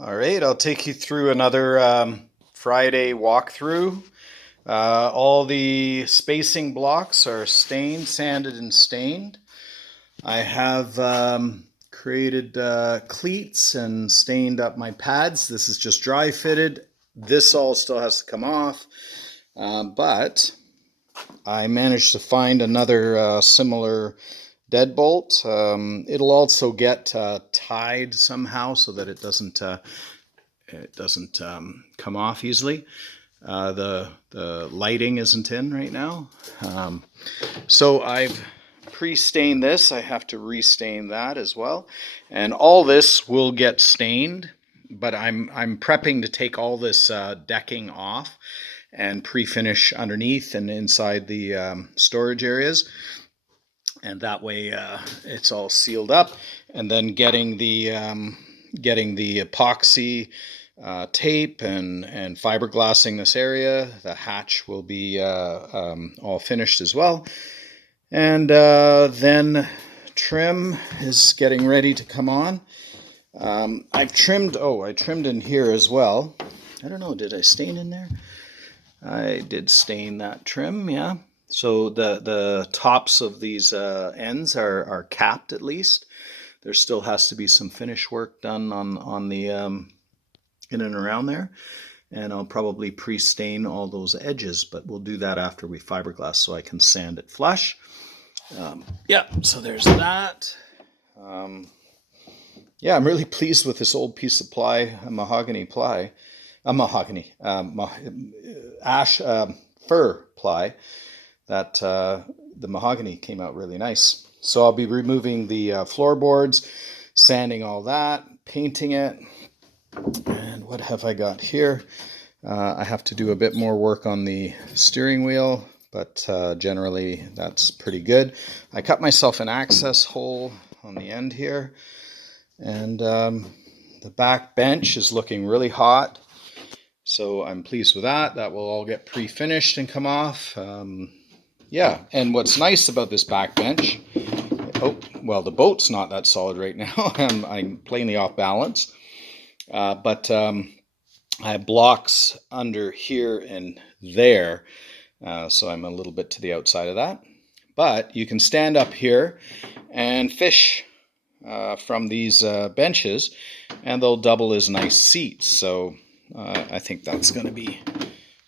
All right, I'll take you through another Friday walkthrough. All the spacing blocks are stained, sanded, and stained. I have created cleats and stained up my pads. This is just dry fitted. This all still has to come off, but I managed to find another similar deadbolt. It'll also get tied somehow so that it doesn't come off easily. The lighting isn't in right now. So I've pre-stained this. I have to restain that as well. And all this will get stained, but I'm prepping to take all this decking off and pre-finish underneath and inside the storage areas. And that way it's all sealed up. And then getting the epoxy tape and fiberglassing this area. The hatch will be all finished as well. And then trim is getting ready to come on. I trimmed in here as well. I don't know, did I stain in there? I did stain that trim, yeah. So the tops of these ends are capped at least. There still has to be some finish work done on the in and around there. And I'll probably pre-stain all those edges, but we'll do that after we fiberglass so I can sand it flush. Yeah, so there's that. Yeah, I'm really pleased with this old piece of ply, ash fir ply. That the mahogany came out really nice. So I'll be removing the floorboards, sanding all that, painting it. And what have I got here? I have to do a bit more work on the steering wheel, but generally that's pretty good. I cut myself an access hole on the end here, and the back bench is looking really hot, so I'm pleased with that. That will all get pre-finished and come off. Yeah, and what's nice about this back bench, oh, well, the boat's not that solid right now. I'm plainly off balance. But I have blocks under here and there, so I'm a little bit to the outside of that. But you can stand up here and fish from these benches, and they'll double as nice seats. So I think that's going to be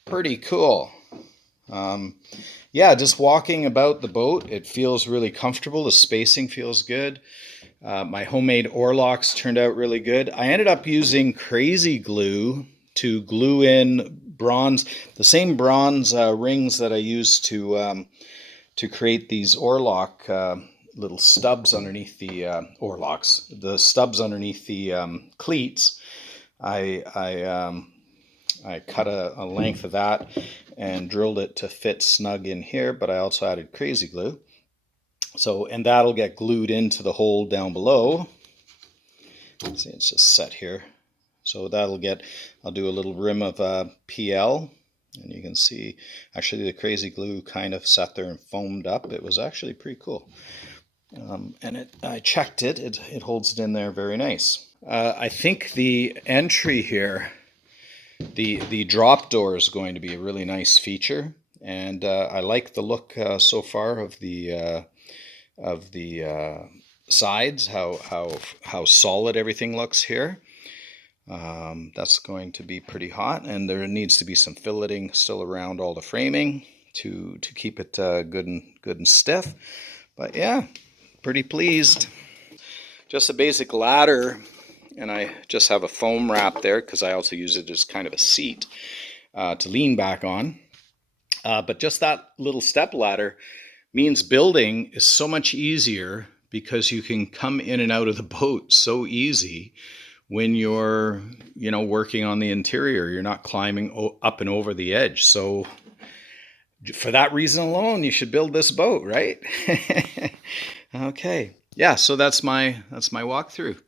pretty cool. Yeah, just walking about the boat, it feels really comfortable. The spacing feels good. My homemade oar locks turned out really good. I ended up using crazy glue to glue in bronze, the same bronze rings that I used to create these oar lock little stubs underneath the oar locks, the stubs underneath the cleats. I cut a length of that and drilled it to fit snug in here, but I also added crazy glue. So, and that'll get glued into the hole down below. See, it's just set here. So that'll get, I'll do a little rim of PL, and you can see actually the crazy glue kind of sat there and foamed up. It was actually pretty cool. And I checked it, it holds it in there very nice. I think the entry here, the drop door is going to be a really nice feature, and I like the look so far of the sides, how solid everything looks here. That's going to be pretty hot, and there needs to be some filleting still around all the framing to keep it good and stiff. But yeah, pretty pleased. Just a basic ladder, and I just have a foam wrap there because I also use it as kind of a seat to lean back on. But just that little step ladder means building is so much easier because you can come in and out of the boat so easy when you're, working on the interior. You're not climbing up and over the edge. So for that reason alone, you should build this boat, right? Okay. Yeah, so that's my walkthrough.